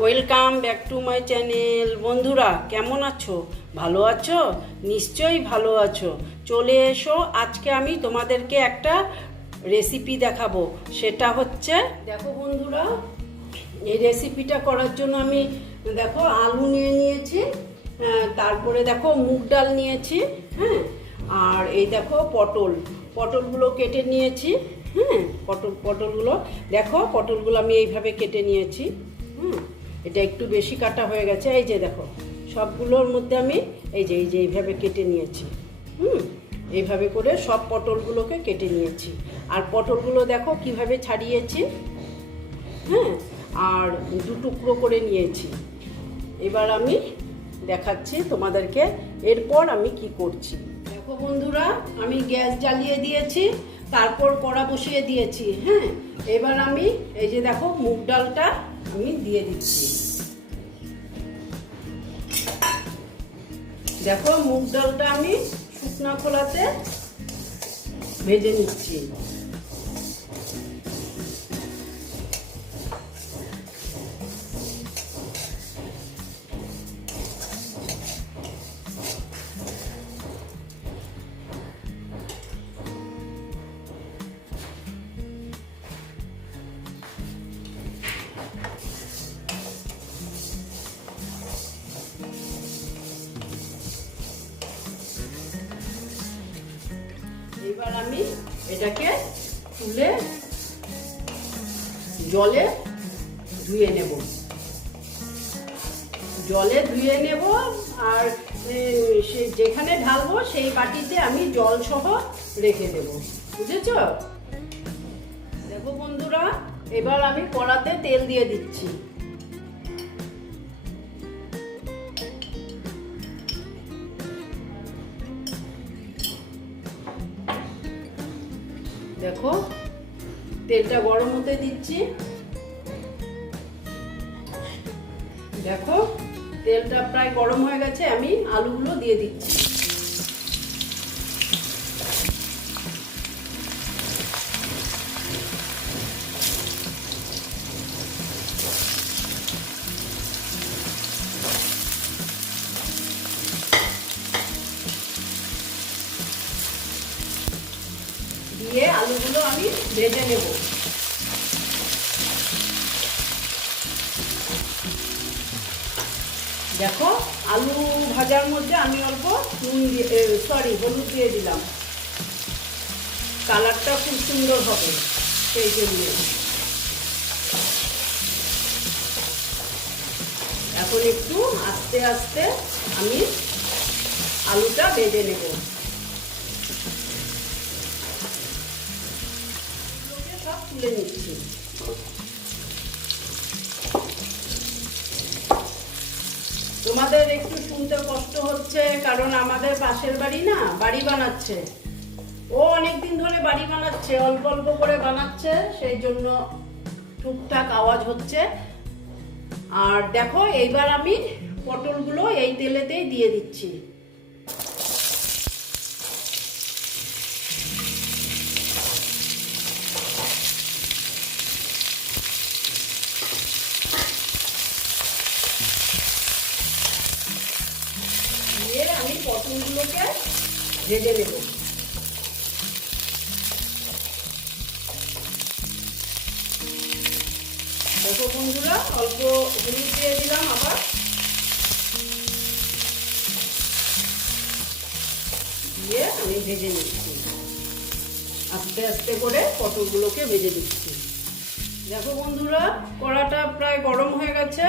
Welcome back to my channel. বন্ধুরা, কেমন আছো? ভালো আছো? নিশ্চয়ই ভালো আছো। চলে এসো, আজকে আমি তোমাদেরকে একটা রেসিপি দেখাবো। সেটা হচ্ছে, দেখো বন্ধুরা, এই রেসিপিটা করার জন্য আমি, দেখো, আলু নিয়ে নিয়েছি তারপরে দেখো মুগ ডাল নিয়েছি হ্যাঁ? আর এই দেখো পটল। পটলগুলো কেটে নিয়েছি হ্যাঁ? পটল, পটলগুলো, দেখো, পটলগুলো আমি এইভাবে কেটে নিয়েছি, হুম? এটা একটু বেশি কাটা হয়ে গেছে, এই যে দেখো, সবগুলোর মধ্যে আমি এই যে এই যে এইভাবে কেটে নিয়েছি। হুম? এইভাবে করে সব পটলগুলোকে কেটে নিয়েছি। আর পটলগুলো দেখো কীভাবে ছাড়িয়েছি। হ্যাঁ? আর দু টুকরো করে নিয়েছি। এবার আমি দেখাচ্ছি তোমাদেরকে এরপর আমি কি করছি। দেখো বন্ধুরা, আমি গ্যাস জ্বালিয়ে দিয়েছি, তারপর কড়া বসিয়ে দিয়েছি। হ্যাঁ? এবার আমি এই যে দেখো মুগ ডালটা আমি দিয়ে দিচ্ছি। দেখো মুগ ডালটা আমি শুকনা খোলাতে ভেজে নিচ্ছি। এটাকে তুলে জলে ধুয়ে নেব। জলে ধুয়ে নেব আর যেখানে ঢালবো সেই বাটিতে আমি জল সহ রেখে দেব। বুঝেছ? দেখো বন্ধুরা, এবার আমি কড়াতে তেল দিয়ে দিচ্ছি। তেলটা গরম হতে দিচ্ছি। দেখো তেলটা প্রায় গরম হয়ে গেছে আমি আলুগুলো দিয়ে দিচ্ছি। দিয়ে আলুগুলো আমি ভেজে নেব। দেখো, আলু ভাজার মধ্যে আমি অল্প নুন দিয়ে সরি হলুদ দিয়ে দিলাম। কালারটা খুব সুন্দর হবে সেই জন্য। এখন একটু আস্তে আস্তে আমি আলুটা ভেজে নেব। তুলে নিচ্ছি। তোমাদের একটু শুনতে কষ্ট হচ্ছে, কারণ আমাদের পাশের বাড়ি না, বাড়ি বানাচ্ছে। ও অনেকদিন ধরে বাড়ি বানাচ্ছে, অল্প অল্প করে বানাচ্ছে, সেই জন্য টুকটাক আওয়াজ হচ্ছে। আর দেখো, এইবার আমি পটলগুলো এই তেলেতেই দিয়ে দিচ্ছি দিয়ে আমি পটলগুলোকে ভেজে নেব। দেখো বন্ধুরা অল্প হলুদ দিয়ে দিলাম আবার। দিয়ে আমি ভেজে নিচ্ছি। আস্তে আস্তে করে পটলগুলোকে ভেজে দিচ্ছি দেখো বন্ধুরা, কড়াটা প্রায় গরম হয়ে গেছে।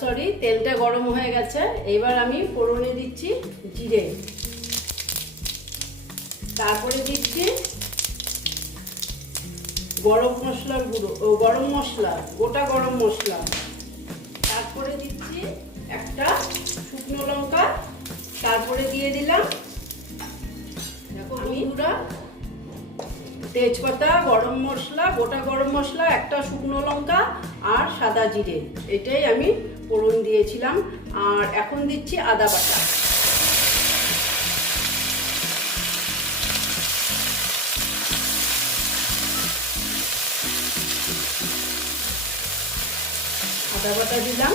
সরি তেলটা গরম হয়ে গেছে। এবার আমি ফোড়নে দিচ্ছি জিরে। তারপরে দিচ্ছি গরম মশলার গুঁড়ো গরম মশলা, গোটা গরম মশলা। তারপরে দিচ্ছি একটা শুকনো লঙ্কা। তারপরে দিয়ে দিলাম দেখো আমি তেজপাতা, গরম মশলা, গোটা গরম মশলা, একটা শুকনো লঙ্কা আর সাদা জিরে। এটাই আমি ফোড়ন দিয়েছিলাম, আর এখন দিচ্ছি আদা বাটা। আদা বাটা দিলাম।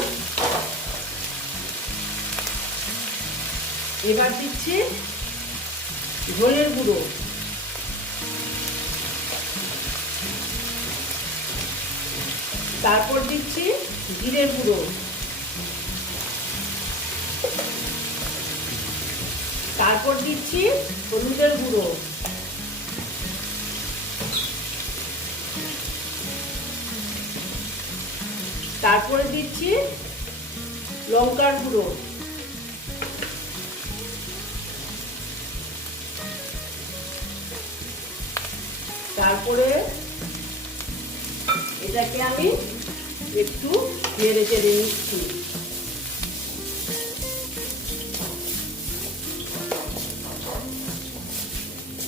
এবার দিচ্ছি ঝোলের গুঁড়ো। তারপর দিচ্ছি জিরের গুঁড়ো। তারপর দিচ্ছি হলুদের গুঁড়ো। তারপরে দিচ্ছি লঙ্কার গুঁড়ো। তারপরে এটাকে আমি একটু নেড়ে চেড়ে নিচ্ছি।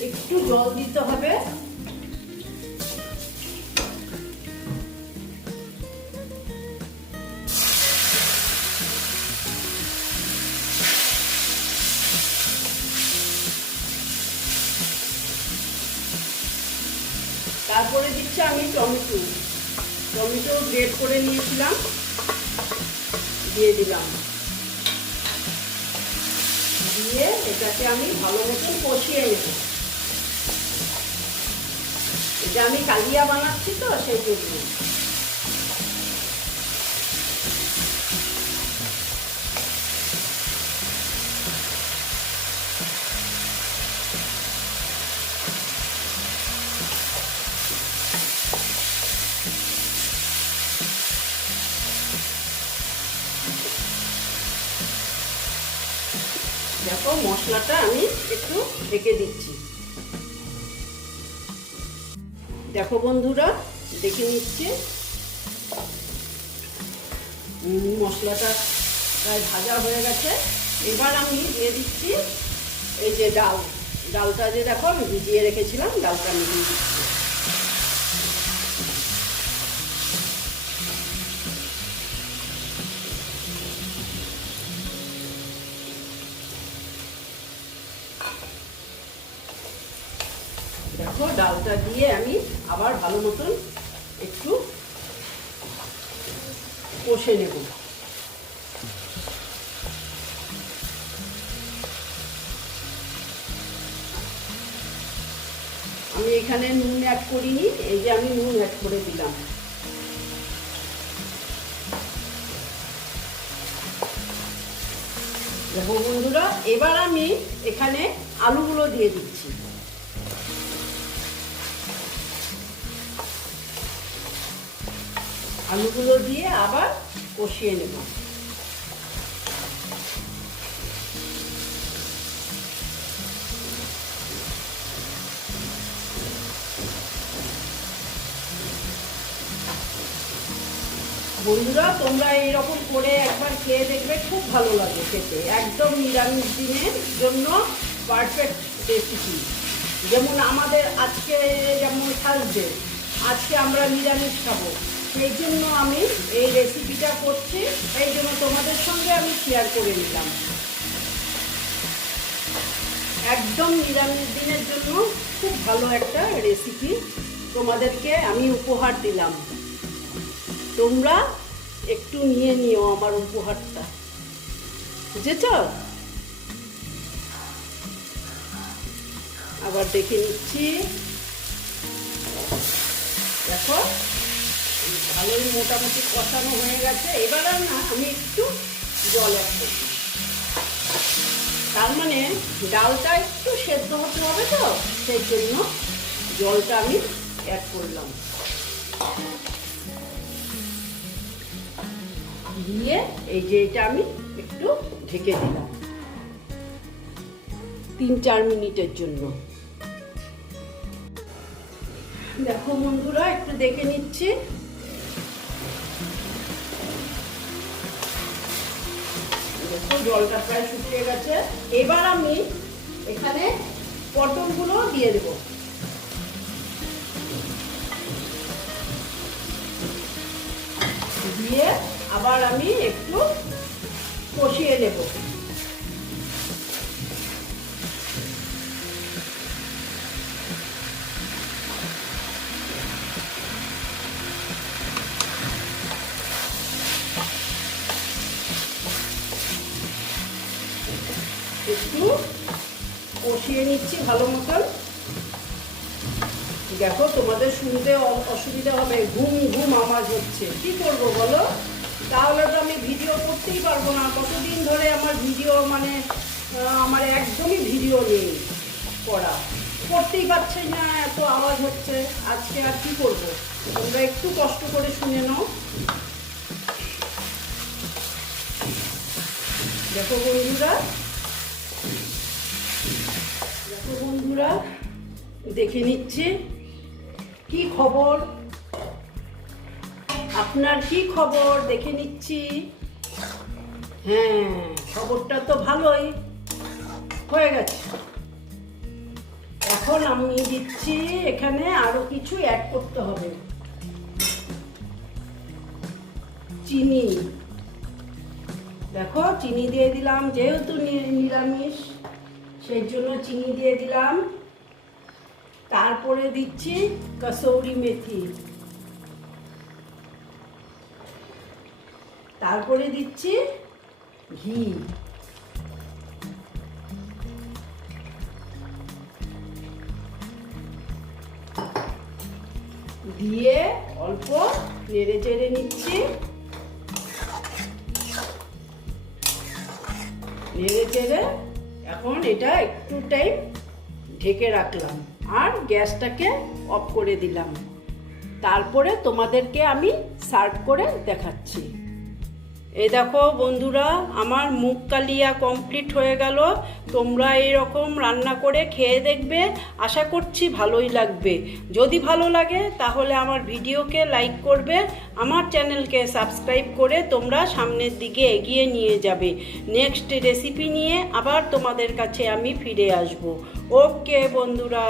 একটু জল দিতে হবে। তারপরে দিচ্ছি আমি টমেটো। টমেটো গ্রেড করে নিয়েছিলাম। দিয়ে দিলাম। দিয়ে এটাকে আমি ভালো মতন কষিয়ে নেব। এটা আমি কালিয়া বানাচ্ছি তো, সেই জন্য। মশলাটা আমি একটু ঢেকে দিচ্ছি। দেখো বন্ধুরা, দেখে নিচ্ছে। মশলাটা প্রায় ভাজা হয়ে গেছে। এবার আমি দিয়ে দিচ্ছি এই যে ডাল। ডালটা যে দেখো, আমি ভিজিয়ে রেখেছিলাম, ডালটা আমি দিয়ে দিচ্ছি। দেখো, ডালটা দিয়ে আমি আবার ভালো মতন একটু কষে নেব। আমি এখানে নুন অ্যাড করিনি, এই যে আমি নুন অ্যাড করে দিলাম। দেখো বন্ধুরা, এবার আমি এখানে আলুগুলো দিয়ে দিচ্ছি। আলুগুলো দিয়ে আবার কষিয়ে নেব। বন্ধুরা, তোমরা এইরকম করে একবার খেয়ে দেখবে, খুব ভালো লাগে খেতে। একদম নিরামিষ দিনের জন্য পারফেক্ট রেসিপি যেমন আমাদের আজকে, যেমন থাকবে আজকে আমরা নিরামিষ খাব। সেই জন্য আমি এই রেসিপিটা করছি, এই জন্য তোমাদের সঙ্গে আমি শেয়ার করে নিলাম। একদম নিরামিষ দিনের জন্য খুব ভালো একটা রেসিপি তোমাদেরকে আমি উপহার দিলাম। তোমরা একটু নিয়ে নিও আমার উপহারটা। বুঝেছ? আবার দেখে নিচ্ছি। দেখো। ভালোই মোটামুটি কষানো হয়ে গেছে। এবার আর না, আমি একটু জল অ্যাড করব। তার মানে ডালটা একটু সেদ্ধ হতে হবে তো, সেই জন্য জলটা আমি অ্যাড করলাম। দিয়ে এই যে এটা আমি একটু ঢেকে দিলাম। তিন চার মিনিটের জন্য। দেখো বন্ধুরা, একটু দেখে নিচ্ছি। জলটা প্রায় শুকিয়ে গেছে। এবার আমি এখানে পটলগুলো দিয়ে দেব। দিয়ে আবার আমি একটু কষিয়ে নেব। কষিয়ে নিচ্ছি ভালো মতন। দেখো, তোমাদের শুনতে অসুবিধা হবে, ঘুম ঘুম আওয়াজ হচ্ছে। কি করব বলো? তাহলে তো আমি ভিডিও করতেই পারব না। কতদিন ধরে আমার ভিডিও মানে আমার একদমই ভিডিও নেই করা। করতেই পারছি না, এত আওয়াজ হচ্ছে। আজকে আর কি করব? তোমরা একটু কষ্ট করে শুনে নাও। দেখো বন্ধুরা দেখো বন্ধুরা দেখে নিচ্ছে, কি খবর? আপনার কি খবর? দেখে নিচ্ছি। হ্যাঁ খবরটা তো ভালোই। হয়ে গেছে। এখন আমি দিচ্ছি, এখানে আরও কিছু অ্যাড করতে হবে। চিনি। দেখো, চিনি দিয়ে দিলাম, যেহেতু নিরামিষ। সেই জন্য চিনি দিয়ে দিলাম। তারপরে দিচ্ছি কসৌরি মেথি। তারপরে দিচ্ছি ঘি। দিয়ে অল্প নেড়ে চেড়ে নিচ্ছি। নেড়ে চেড়ে এখন এটা একটু টাইম ঢেকে রাখলাম আর গ্যাসটাকে অফ করে দিলাম। তারপরে তোমাদেরকে আমি সার্ভ করে দেখাচ্ছি। এই দেখো বন্ধুরা, আমার মুখ কালিয়া কমপ্লিট হয়ে গেল। তোমরা এইরকম রান্না করে খেয়ে দেখবে, আশা করছি ভালোই লাগবে। যদি ভালো লাগে, তাহলে আমার ভিডিওকে লাইক করবে, আমার চ্যানেলকে সাবস্ক্রাইব করে তোমরা সামনের দিকে এগিয়ে নিয়ে যাবে। নেক্সট রেসিপি নিয়ে আবার তোমাদের কাছে আমি ফিরে আসব। ওকে বন্ধুরা।